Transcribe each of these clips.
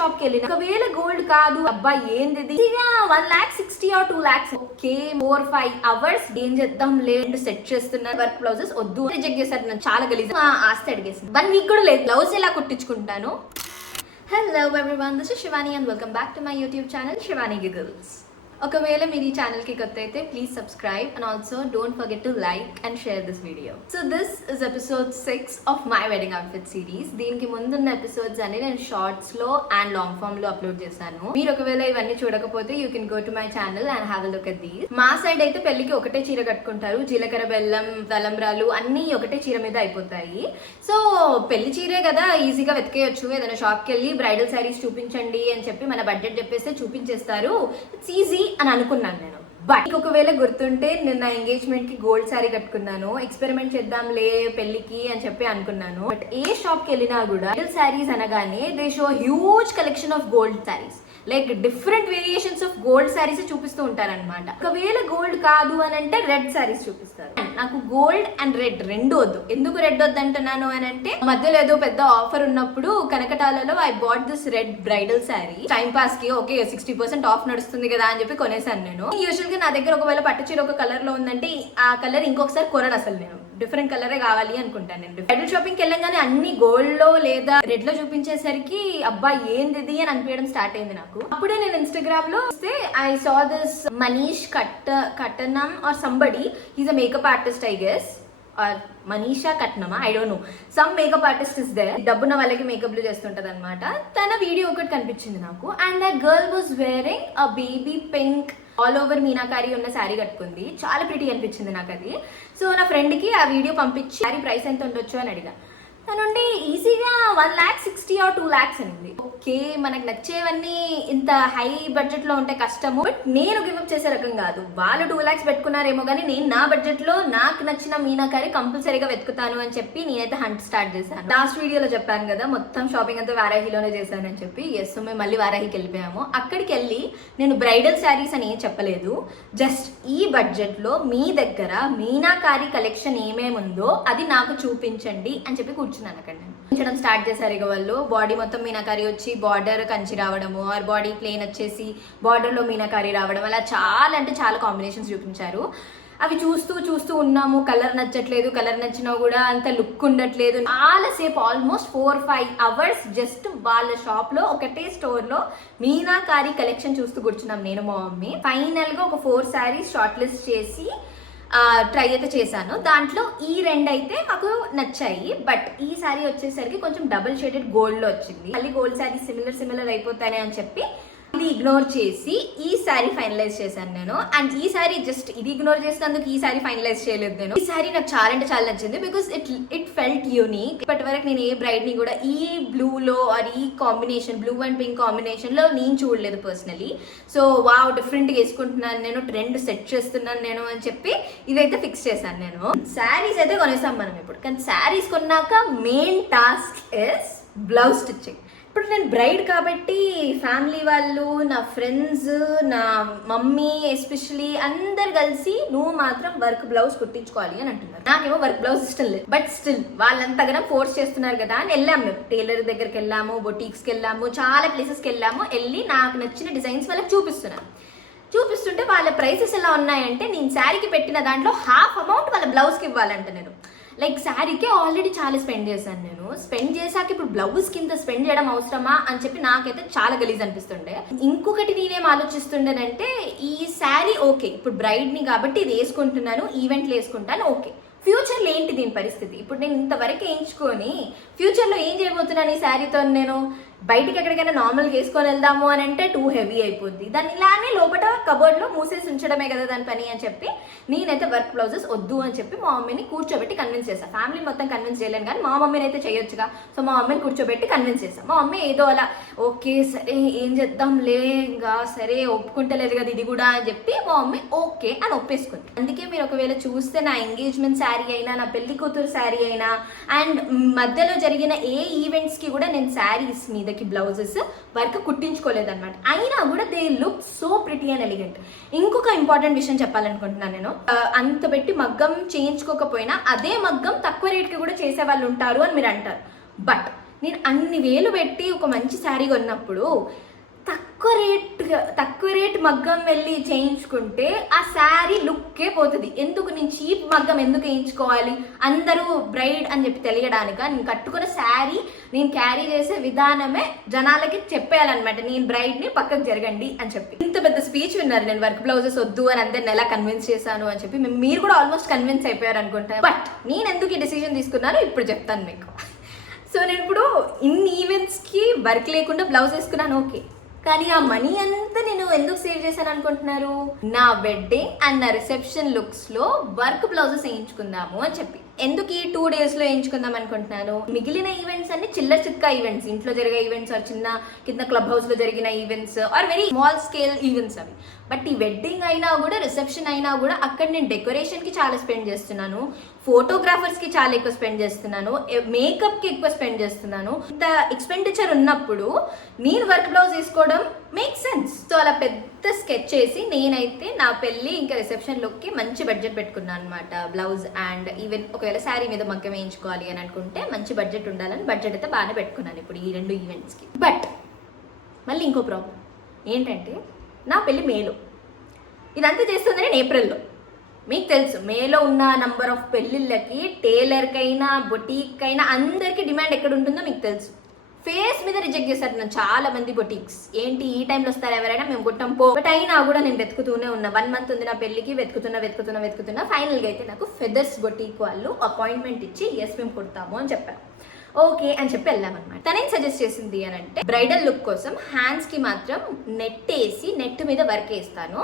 Shop కి వెళ్ళిన ఒకవేళ గోల్డ్ కాదు అబ్బా ఏంది 1,60,000 or 2 lakhs ఓకే 4-5 hours ఏం చేద్దాం లేదు సెట్ చేస్తున్న వర్క్ బ్లౌజెస్ వద్దు రిజెక్ట్ చేశారు. నన్ను చాలా గలీజ్ ఆస్తి అడిగేసింది. 1 week కూడా లేదు బ్లౌజ్ ఎలా కుట్టించుకుంటాను. Hello everyone, this is Shivani and welcome back to my YouTube channel Shivani Giggles. ఒకవేళ మీరు ఈ ఛానల్ కి కొత్త అయితే please subscribe and also don't forget to like and share this video. So this is episode 6 of my wedding outfit series. దీనికి ముందున్న episodes అన్ని నేను షార్ట్స్ లో అండ్ లాంగ్ ఫామ్ లో అప్లోడ్ చేశాను. మీరు ఒకవేళ ఇవన్నీ చూడకపోతే you can go to my channel and have a look at these. మా సైడ్ అయితే పెళ్లికి ఒకటే చీర కట్టుకుంటారు. జీలకర్ర బెల్లం తలంబ్రాలు అన్ని ఒకటే చీర మీద అయిపోతాయి. సో పెళ్లి చీరే కదా ఈజీగా వెతికేయచ్చు. ఏదైనా షాప్ కి వెళ్ళి బ్రైడల్ శారీస్ చూపించండి అని చెప్పి మన బడ్జెట్ చెప్పేస్తే చూపించేస్తారు. ఇట్స్ ఈజీ అని అనుకున్నాను నేను. బట్ ఒకవేళ గుర్తుంటే నేను నా ఎంగేజ్మెంట్ కి గోల్డ్ శారీ కట్టుకున్నాను. ఎక్స్పెరిమెంట్ చేద్దాంలే పెళ్లికి అని చెప్పి అనుకున్నాను. బట్ ఏ షాప్ కి వెళ్ళినా కూడా గోల్డ్ శారీస్ అనగానే they show huge collection of gold saris, like different variations of gold saris చూపిస్తూ ఉంటారనమాట. ఒకవేళ గోల్డ్ కాదు అని అంటే రెడ్ శారీస్ చూపిస్తారు. నాకు గోల్డ్ అండ్ రెడ్ రెండు వద్దు. ఎందుకు రెడ్ వద్దు అంటున్నాను అని అంటే మధ్యలో ఏదో పెద్ద ఆఫర్ ఉన్నప్పుడు కనకటాలలో I bought this red bridal sari time pass కి. ఓకే 60% ఆఫ్ నడుస్తుంది కదా అని చెప్పి కొనేసాను నేను. యూజువల్ గా నా దగ్గర ఒకవేళ పట్టు చీర ఒక కలర్ లో ఉందంటే ఆ కలర్ ఇంకొకసారి కొనను అసలు. నేను డిఫరెంట్ కలరే కావాలి అనుకుంటాను. నేను బ్రైడల్ షాపింగ్ కి వెళ్ళంగానే అన్ని గోల్డ్ లో లేదా రెడ్ లో చూపించేసరికి అబ్బా ఏంది అని అనిపించడం స్టార్ట్ అయింది నాకు. అప్పుడే నేను ఇన్స్టాగ్రామ్ లో వస్తే I saw this Manish Kattanam or somebody, is a makeup artist I guess, or Manisha కట్నమా I don't know, some makeup artist is there. డబ్బున్న వాళ్ళకి మేకప్లు చేస్తుంటది అనమాట. తన వీడియో ఒకటి కనిపించింది నాకు. And that girl was wearing a baby pink all over meenakari ఉన్న శారీ కట్టుకుంది. చాలా ప్రిటీ అనిపించింది నాకు అది. సో నా ఫ్రెండ్ కి ఆ వీడియో పంపించి శారీ ప్రైస్ ఎంత ఉండొచ్చు అని అడిగా. తనుండి ఈజీగా 1,60,000 or 2 lakhs అనింది. ఓకే మనకు నచ్చేవన్నీ ఇంత హై బడ్జెట్ లో ఉంటే కష్టము. బట్ నేను గివప్ చేసే రకం కాదు. వాళ్ళు 2 lakhs పెట్టుకున్నారేమో కానీ నేను నా బడ్జెట్ లో నాకు నచ్చిన మీనాకారి కంపల్సరీగా వెతుకుతాను అని చెప్పి నేనైతే హంట్ స్టార్ట్ చేశాను. లాస్ట్ వీడియోలో చెప్పాను కదా మొత్తం షాపింగ్ అంతా వారాహిలోనే చేశానని చెప్పి. ఎస్ మేము మళ్ళీ వారాహికి వెళ్ళిపోయాము. అక్కడికి వెళ్ళి నేను బ్రైడల్ శారీస్ అని ఏం చెప్పలేదు. జస్ట్ ఈ బడ్జెట్ లో మీ దగ్గర మీనాకారి కలెక్షన్ ఏమేమి ఉందో అది నాకు చూపించండి అని చెప్పి కూర్చున్నాను. అక్కడ స్టార్ట్ చేశారు. ఇక వాళ్ళు బాడీ మొత్తం మీనాకారి వచ్చి బార్డర్ కంచి రావడము, ఆర్ బాడీ ప్లేన్ వచ్చేసి బార్డర్ లో మీనాకారి రావడం, అలా చాలా అంటే చాలా కాంబినేషన్స్ చూపించారు. అవి చూస్తూ ఉన్నాము. కలర్ నచ్చట్లేదు, కలర్ నచ్చినా కూడా అంత లుక్ ఉండట్లేదు. చాలాసేపు ఆల్మోస్ట్ 4-5 hours జస్ట్ వాళ్ళ షాప్ లో ఒకటే స్టోర్ లో మీనాకారి కలెక్షన్ చూస్తూ కూర్చున్నాం నేను మా మమ్మీ. ఫైనల్ గా ఒక 4 sarees షార్ట్ లిస్ట్ చేసి ట్రై అయితే చేశాను. దాంట్లో ఈ 2 అయితే మాకు నచ్చాయి. బట్ ఈ శారీ వచ్చేసరికి కొంచెం డబుల్ షేడెడ్ గోల్డ్ లో వచ్చింది. మళ్ళీ గోల్డ్ శారీ సిమిలర్ అయిపోతాయి అని చెప్పి ఇది ఇగ్నోర్ చేసి ఈ శారీ ఫైనలైజ్ చేశాను నేను. అండ్ ఈ శారీ జస్ట్ ఇది ఇగ్నోర్ చేసినందుకు ఈ శారీ ఫైనలైజ్ చేయలేదు నేను. ఈ శారీ నాకు చాలా అంటే చాలా నచ్చింది బికాస్ ఇట్ ఫెల్ట్ యూనిక్. ఇప్పటి వరకు నేను ఏ బ్రైడ్ ని కూడా ఈ బ్లూ లో ఆర్ ఈ combination blue and pink combination లో నేను చూడలేదు పర్సనలీ. సో వావ్ డిఫరెంట్ గా వేసుకుంటున్నాను నేను, ట్రెండ్ సెట్ చేస్తున్నాను నేను అని చెప్పి ఇదైతే ఫిక్స్ చేశాను నేను. శారీస్ అయితే కొనేసాం మనం ఇప్పుడు. కానీ శారీస్ కొన్నాక main task is blouse stitching. ఇప్పుడు నేను బ్రైడ్ కాబట్టి ఫ్యామిలీ వాళ్ళు, నా ఫ్రెండ్స్, నా మమ్మీ ఎస్పెషలీ అందరు కలిసి నువ్వు మాత్రం వర్క్ బ్లౌజ్ కుట్టించుకోవాలి అని అంటున్నారు. నాకేమో వర్క్ బ్లౌజ్ ఇష్టం లేదు. బట్ స్టిల్ వాళ్ళంతగా ఫోర్స్ చేస్తున్నారు కదా అని వెళ్ళాము. మేము టైలర్ దగ్గరికి వెళ్ళాము, బొటీక్స్కి వెళ్ళాము, చాలా ప్లేసెస్కి వెళ్ళాము. వెళ్ళి నాకు నచ్చిన డిజైన్స్ వాళ్ళకి చూపిస్తుంటే వాళ్ళ ప్రైసెస్ ఎలా ఉన్నాయంటే నేను శారీకి పెట్టిన దాంట్లో హాఫ్ అమౌంట్ వాళ్ళ బ్లౌజ్కి ఇవ్వాలంట. నేను లైక్ శారీకి ఆల్రెడీ చాలా స్పెండ్ చేశాను. నేను స్పెండ్ చేశాక ఇప్పుడు బ్లౌజ్ కింద స్పెండ్ చేయడం అవసరమా అని చెప్పి నాకైతే చాలా గలీజ్ అనిపిస్తుండే. ఇంకొకటి నేనేం ఆలోచిస్తుండేనంటే ఈ శారీ ఓకే ఇప్పుడు బ్రైడ్ ని కాబట్టి ఇది వేసుకుంటున్నాను, ఈవెంట్లు వేసుకుంటాను, ఓకే ఫ్యూచర్లో ఏంటి దీని పరిస్థితి? ఇప్పుడు నేను ఇంతవరకు వేయించుకొని ఫ్యూచర్లో ఏం చేయబోతున్నాను ఈ శారీతో? నేను బయటికి ఎక్కడికైనా నార్మల్గా వేసుకొని వెళ్దాము అని అంటే టూ హెవీ అయిపోద్ది. దాన్ని ఇలానే లోపల కబోర్డ్లో మూసేసి ఉంచడమే కదా దాని పని అని చెప్పి నేనైతే వర్క్ బ్లౌజెస్ వద్దు అని చెప్పి మా మమ్మీని కూర్చోబెట్టి కన్విన్స్ చేశాను. ఫ్యామిలీ మొత్తం కన్విన్స్ చేయలేను కానీ మా మమ్మీని అయితే చేయొచ్చుగా. సో మా మమ్మీని కూర్చోబెట్టి కన్విన్స్ చేశాను. మా మమ్మీ ఏదో అలా ఓకే సరే ఏం చేద్దాం లేగా, సరే ఒప్పుకుంటలేదు కదా ఇది కూడా అని చెప్పి మా మమ్మీ ఓకే అని ఒప్పేసుకుంది. అందుకే మీరు ఒకవేళ చూస్తే నా ఎంగేజ్మెంట్ శారీ అయినా, నా పెళ్లి కూతురు శారీ అయినా, అండ్ మధ్యలో జరిగిన ఏ ఈవెంట్స్ కి కూడా నేను శారీస్ మీద బ్లౌజెస్ వర్క్ కుట్టించుకోలేదన్నమాట. అయినా కూడా they look so pretty and elegant. ఇంకొక ఇంపార్టెంట్ విషయం చెప్పాలనుకుంటున్నాను నేను. అంత పెట్టి మగ్గం చేయించుకోకపోయినా అదే మగ్గం తక్కువ రేట్కి కూడా చేసే వాళ్ళు ఉంటారు అని మీరు అంటారు. బట్ నేను అన్ని వేలు పెట్టి ఒక మంచి శారీ కొన్నప్పుడు తక్కువ రేట్ మగ్గం వెళ్ళి చేయించుకుంటే ఆ శారీ లుక్కే పోతుంది. ఎందుకు నేను చీప్ మగ్గం ఎందుకు వేయించుకోవాలి, అందరూ బ్రైడ్ అని చెప్పి తెలియడానిక నేను కట్టుకున్న శారీ నేను క్యారీ చేసే విధానమే జనాలకి చెప్పేయాలన్నమాట, నేను బ్రైడ్ని పక్కకు జరగండి అని చెప్పి. ఇంత పెద్ద స్పీచ్ విన్నారు నేను వర్క్ బ్లౌజెస్ వద్దు అని అందరిని ఎలా కన్విన్స్ చేశాను అని చెప్పి. మీరు కూడా ఆల్మోస్ట్ కన్విన్స్ అయిపోయారు అనుకుంటాను. బట్ నేను ఎందుకు ఈ డెసిషన్ తీసుకున్నానో ఇప్పుడు చెప్తాను మీకు. సో నేను ఇప్పుడు ఇన్ని ఈవెంట్స్కి వర్క్ లేకుండా బ్లౌజ్ వేసుకున్నాను, ఓకే. కానీ ఆ మనీ అంతా నేను ఎందుకు సేవ్ చేశాను అనుకుంటున్నారు? నా వెడ్డింగ్ అండ్ నా రిసెప్షన్ లుక్స్ లో వర్క్ బ్లౌజెస్ వేయించుకుందాము అని చెప్పి. ఎందుకు ఈ 2 days లో వేయించుకుందాం అనుకుంటున్నాను? మిగిలిన ఈవెంట్స్ అన్ని చిల్లర చిత్కా ఈవెంట్స్, ఇంట్లో జరిగే ఈవెంట్స్ ఆర్ చిన్న కింద క్లబ్ హౌస్ లో జరిగిన events are very small scale events అవి. బట్ ఈ వెడ్డింగ్ అయినా కూడా రిసెప్షన్ అయినా కూడా అక్కడ నేను డెకరేషన్ కి చాలా స్పెండ్ చేస్తున్నాను, ఫోటోగ్రాఫర్స్ కి చాలా ఎక్కువ స్పెండ్ చేస్తున్నాను, మేకప్ కి ఎక్కువ స్పెండ్ చేస్తున్నాను. ఇంత ఎక్స్పెండిచర్ ఉన్నప్పుడు నేను వర్క్ బ్లౌజ్ తీసుకోవడం మేక్ సెన్స్. సో అలా పెద్ద స్కెచ్ చేసి నేనైతే నా పెళ్లి ఇంకా రిసెప్షన్ లుక్ కి మంచి బడ్జెట్ పెట్టుకున్నాను అనమాట. బ్లౌజ్ అండ్ ఈవెన్ ఒకవేళ శారీ మీద మగ్గం వేయించుకోవాలి అని అనుకుంటే మంచి బడ్జెట్ ఉండాలని బడ్జెట్ అయితే బాగానే పెట్టుకున్నాను ఇప్పుడు ఈ 2 ఈవెంట్స్ కి. బట్ మళ్ళీ ఇంకో ప్రాబ్లం ఏంటంటే నా పెళ్లి మేలో, ఇదంతా చేస్తుంది నేను ఏప్రిల్లో. మీకు తెలుసు మేలో ఉన్న నంబర్ ఆఫ్ పెళ్లిళ్ళకి టైలర్కైనా బొటీక్ అయినా అందరికీ డిమాండ్ ఎక్కడ ఉంటుందో మీకు తెలుసు. ఫేస్ మీద రిజెక్ట్ చేశారు నన్ను చాలా మంది బొటీక్స్. ఏంటి ఈ టైంలో వస్తారు ఎవరైనా, మేము గుట్టం పో. బట్ అయినా కూడా నేను వెతుకుతూనే ఉన్నా. 1 month ఉంది నా పెళ్లికి, వెతుకుతున్నా ఫైనల్గా అయితే నాకు ఫెదర్స్ బొటీక్ వాళ్ళు అపాయింట్మెంట్ ఇచ్చి ఎస్ మేము కుడతాము అని చెప్పారు. ఓకే అని చెప్పి వెళ్ళామన్నమాట. తనేం సజెస్ట్ చేసింది అని అంటే బ్రైడల్ లుక్ కోసం హ్యాండ్స్ కి మాత్రం నెట్ వేసి నెట్ మీద వర్క్ వేస్తాను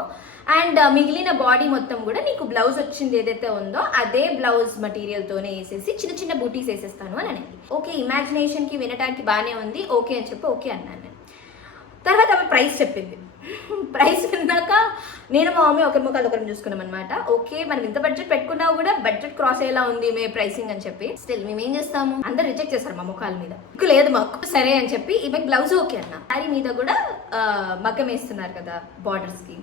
అండ్ మిగిలిన బాడీ మొత్తం కూడా నీకు బ్లౌజ్ వచ్చింది ఏదైతే ఉందో అదే బ్లౌజ్ మటీరియల్ తోనే వేసేసి చిన్న చిన్న బూటీస్ వేసేస్తాను అని అనేది. ఓకే, ఇమాజినేషన్ కి వినడానికి బాగానే ఉంది, ఓకే అని చెప్పి ఓకే అన్నాను నేను. తర్వాత ఆమె ప్రైస్ చెప్పింది. ప్రైస్ విన్నాక నేను మా మమ్మీ ఒకరి ముఖాలు ఒకరిని చూసుకున్నాం అనమాట. ఓకే, మనం ఇంత బడ్జెట్ పెట్టుకున్నా కూడా బడ్జెట్ క్రాస్ అయ్యేలా ఉంది మే ప్రైసింగ్ అని చెప్పి. స్టిల్ మేము ఏం చేస్తాము, అందరు రిజెక్ట్ చేస్తారు మా ముఖాల మీద. లేదు మాకు సరే అని చెప్పి ఈమెకి బ్లౌజ్ ఓకే అన్న. శారీ మీద కూడా మగ్గం వేస్తున్నారు కదా బార్డర్స్ కి,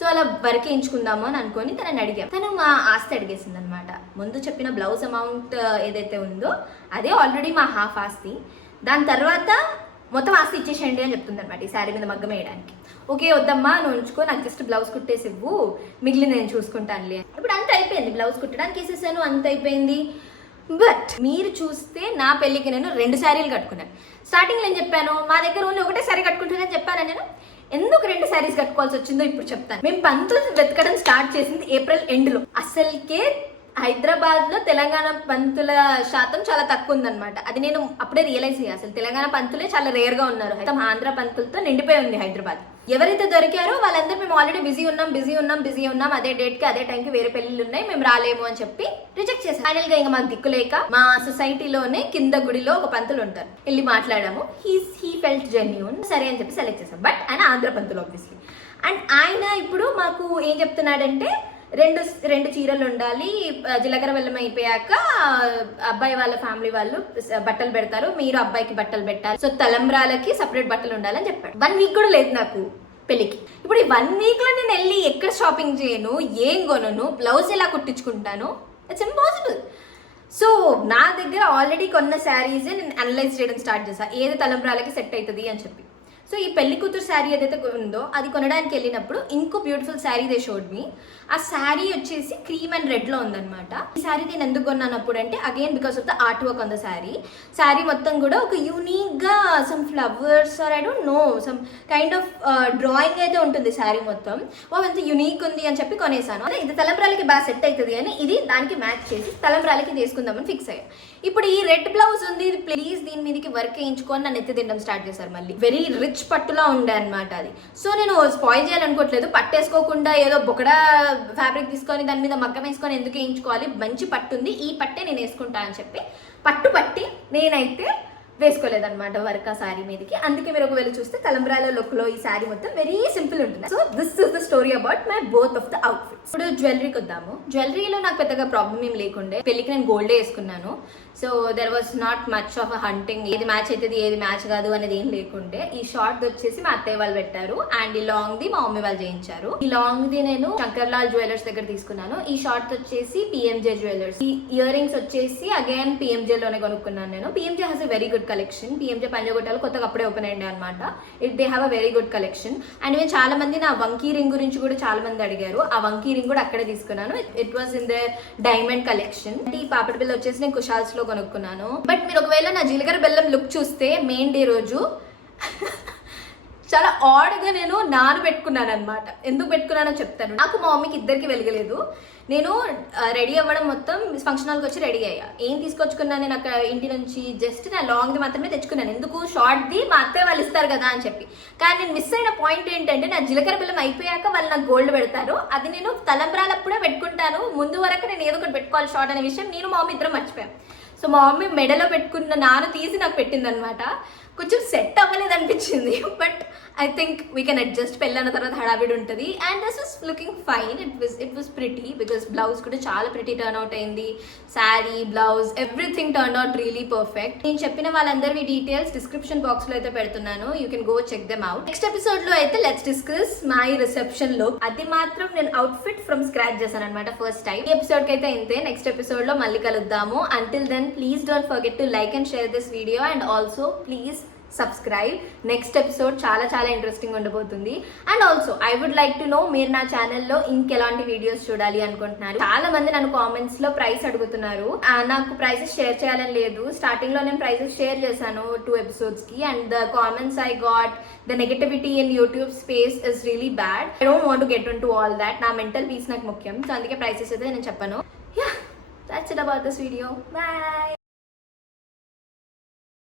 సో అలా వర్క్ వేయించుకుందాము అని అనుకొని తనని అడిగాం. తను మా ఆస్తి అడిగేసింది అనమాట. ముందు చెప్పిన బ్లౌజ్ అమౌంట్ ఏదైతే ఉందో అదే ఆల్రెడీ మా హాఫ్ ఆస్తి, దాని తర్వాత మొత్తం ఆస్తి ఇచ్చేసేయండి అని చెప్తుంది అనమాట ఈ శారీ మీద మగ్గం వేయడానికి. ఓకే వద్దమ్మా నువ్వు ఉంచుకో, నాకు జస్ట్ బ్లౌజ్ కుట్టేసి ఇవ్వు, మిగిలిన నేను చూసుకుంటానులే. ఇప్పుడు అంత అయిపోయింది, బ్లౌజ్ కుట్టడానికి వేసేసాను, అంత అయిపోయింది. బట్ మీరు చూస్తే నా పెళ్ళికి నేను 2 శారీలు కట్టుకున్నాను. స్టార్టింగ్లో ఏం చెప్పాను, మా దగ్గర ఓన్లీ ఒకటే శారీ కట్టుకుంటానని చెప్పాను. నేను ఎందుకు 2 శారీస్ కట్టుకోవాల్సి వచ్చిందో ఇప్పుడు చెప్తాను. మేము పంతులు వెతకడం స్టార్ట్ చేసింది ఏప్రిల్ ఎండ్లో. అసలుకే హైదరాబాద్ లో తెలంగాణ పంతుల శాతం చాలా తక్కువ ఉందన్నమాట. అది నేను అప్పుడే రియలైజ్ అయ్యా. అసలు తెలంగాణ పంతులే చాలా రేర్ గా ఉన్నారు, ఆంధ్ర పంతులతో నిండిపోయి ఉంది హైదరాబాద్. ఎవరైతే దొరికారో వాళ్ళందరూ మేము ఆల్రెడీ బిజీ ఉన్నాం, అదే డేట్ కి అదే టైంకి వేరే పెళ్లిళ్ళు ఉన్నాయి, మేము రాలేము అని చెప్పి రిజెక్ట్ చేశాం. ఫైనల్ గా ఇంకా మాకు దిక్కులేక మా సొసైటీలోనే కింద గుడిలో ఒక పంతులు ఉంటారు, వెళ్ళి మాట్లాడాము. హీ ఫెల్ట్ జెన్యూన్, సరే అని చెప్పి సెలెక్ట్ చేశాం. బట్ ఆయన ఆంధ్ర పంతులు ఆబ్వియస్లీ. అండ్ ఆయన ఇప్పుడు మాకు ఏం చెప్తున్నాడంటే రెండు చీరలు ఉండాలి, జీలకర్ర బెల్లం అయిపోయాక అబ్బాయి వాళ్ళ ఫ్యామిలీ వాళ్ళు బట్టలు పెడతారు, మీరు అబ్బాయికి బట్టలు పెట్టాలి, సో తలంబ్రాలకి సపరేట్ బట్టలు ఉండాలని చెప్పాడు. 1 week కూడా లేదు నాకు పెళ్లికి. ఇప్పుడు ఈ 1 week లో నేను వెళ్ళి ఎక్కడ షాపింగ్ చేయను, ఏం కొనను, బ్లౌజ్ ఎలా కుట్టించుకుంటాను, ఇట్స్ ఇంపాసిబుల్. సో నా దగ్గర ఆల్రెడీ కొన్న శారీస్ నేను అనలైజ్ చేయడం స్టార్ట్ చేశా, ఏది తలంబ్రాలకి సెట్ అవుతుంది అని చెప్పి. సో ఈ పెళ్లి కూతురు శారీ ఏదైతే ఉందో అది కొనడానికి వెళ్ళినప్పుడు ఇంకో beautiful sari they showed me. ఆ శారీ వచ్చేసి క్రీమ్ అండ్ రెడ్ లో ఉందన్నమాట. ఈ శారీ నేను ఎందుకు కొన్నాను అప్పుడు అంటే again because of the art work on the sari మొత్తం కూడా ఒక యూనిక్ గా some flowers or I don't know some kind of drawing అయితే ఉంటుంది శారీ మొత్తం. అంత యూనిక్ ఉంది అని చెప్పి కొనేసాను. అదే ఇది తలంబ్రాలకి బాగా సెట్ అవుతుంది అని ఇది దానికి మ్యాచ్ చేసి తలంబ్రాలకి తీసుకుందామని ఫిక్స్ అయ్యాను. ఇప్పుడు ఈ రెడ్ బ్లౌజ్ ఉంది, ప్లీజ్ దీని మీదకి వర్క్ వేయించుకొని నన్ను ఎత్తి తినడం స్టార్ట్ చేశారు. మళ్ళీ వెరీ రిచ్ పట్టులా ఉండే అనమాట అది. సో నేను స్పాయిల్ చేయాలనుకోవట్లేదు, పట్టేసుకోకుండా ఏదో బొకడా ఫ్యాబ్రిక్ తీసుకొని దాని మీద మగ్గం వేసుకొని ఎందుకు వేయించుకోవాలి, మంచి పట్టు ఉంది, ఈ పట్టే నేను వేసుకుంటా అని చెప్పి పట్టి నేనైతే వేసుకోలేదన్నమాట వర్క్ ఆ శారీ మీదకి. అందుకే మీరు ఒకవేళ చూస్తే తలంబ్రాల లుక్ లో ఈ శారీ మొత్తం వెరీ సింపుల్ ఉంటుంది. So this is the story about my both of the outfits. ఇప్పుడు జ్యువెలరీకి వద్దాము. జ్యువెలరీలో నాకు పెద్దగా ప్రాబ్లం ఏం లేకుండే. పెళ్లికి నేను గోల్డే వేసుకున్నాను. So there was not much of a hunting, ఏది మ్యాచ్ అవుతుంది ఏది మ్యాచ్ కాదు అనేది ఏం లేకుండే. ఈ షార్ట్ వచ్చేసి మా అత్తయ్య వాళ్ళు పెట్టారు అండ్ ఈ లాంగ్ ది మా మమ్మీ వాళ్ళు చేయించారు. ఈ లాంగ్ ది నేను శంకర్లాల్ జ్యువెలర్స్ దగ్గర తీసుకున్నాను. ఈ షార్ట్ వచ్చేసి పిఎంజే జ్యువెలర్స్. ఈ ఇయర్ రింగ్స్ వచ్చేసి అగైన్ పిఎంజే లోనే కొనుక్కున్నాను నేను. PMJ has a very good collection. PMJ పంజాగుట్టలో కొత్తగా అప్పుడే ఓపెన్ అయ్యింది అనమాట. They have a very good collection. And నేను చాలా మంది నా వంకీ రింగ్ గురించి కూడా చాలా మంది అడిగారు. ఆ వంకీ రింగ్ కూడా అక్కడే తీసుకున్నాను. It was in the diamond collection. ఈ పాపడి బిల్ వచ్చేసి నేను కుషాల్స్ లో కొనుక్కున్నాను. బట్ మీరు ఒకవేళ నా జీలకర్ర బెల్లం లుక్ చూస్తే మెయిన్ డే రోజు చాలా ఆడ్గా నేను నానబెట్టుకున్నాను అనమాట. ఎందుకు పెట్టుకున్నానో చెప్తాను. నాకు మా మమ్మీకి ఇద్దరికి వెలగలేదు. నేను రెడీ అవ్వడం మొత్తం ఫంక్షన్ హాల్కి వచ్చి రెడీ అయ్యా. ఏం తీసుకొచ్చుకున్నాను నేను అక్కడ ఇంటి నుంచి, జస్ట్ నా లాంగ్ది మాత్రమే తెచ్చుకున్నాను. ఎందుకు షార్ట్ది మా అత్తయ్య వాళ్ళు ఇస్తారు కదా అని చెప్పి. కానీ నేను మిస్ అయిన పాయింట్ ఏంటంటే నా జీలకర్ర బెల్లం అయిపోయాక వాళ్ళు నాకు గోల్డ్ పెడతారు. అది నేను తలంబ్రాలప్పుడే పెట్టుకుంటాను. ముందు వరకు నేను ఏదో ఒకటి పెట్టుకోవాలి షార్ట్ అనే విషయం నేను మా మమ్మీ ఇద్దరం మర్చిపోయాం. సో మా మమ్మీ మెడలో పెట్టుకున్న నాను తీసి నాకు పెట్టిందనమాట. కొంచెం సెట్ అవ్వలేదు అనిపించింది. But I think we can adjust. పెళ్ళన్న తర్వాత హడావిడి ఉంటుంది. And this was looking fine. It was pretty because blouse కూడా చాలా ప్రిటీ టర్న్ అవుట్ అయింది. Sari, blouse, everything turn out really perfect. నేను చెప్పిన వాళ్ళందరి డీటెయిల్స్ డిస్క్రిప్షన్ బాక్స్ లో అయితే పెడుతున్నాను. You can go check them out. Next episode లో అయితే let's discuss my reception look. అది మాత్రం నేను అవుట్ఫిట్ ఫ్రమ్ స్క్రాచ్ చేశాను అనమాట ఫస్ట్ టైం. ఈ ఎపిసోడ్ కి అయితే ఇంతే. నెక్స్ట్ ఎపిసోడ్ లో మళ్ళీ కలుద్దాము. Until then please don't forget to like and share this video. And also please subscribe. Next episode చాలా చాలా ఇంట్రెస్టింగ్ ఉండబోతుంది. And also I would like to know మీరు నా ఛానల్లో ఇంకెలాంటి వీడియోస్ చూడాలి అనుకుంటున్నారు. చాలా మంది నన్ను కామెంట్స్ లో ప్రైస్ అడుగుతున్నారు. నాకు ప్రైసెస్ షేర్ చేయాలని లేదు. స్టార్టింగ్ లో నేను ప్రైసెస్ షేర్ చేశాను 2 episodes కి. And the comments I got, the negativity in YouTube space is really bad. I don't want to get into all that. నా మెంటల్ పీస్ నాకు ముఖ్యం. సో అందుకే ప్రైసెస్ అయితే నేను చెప్పను. Yeah, that's it about this video. Bye.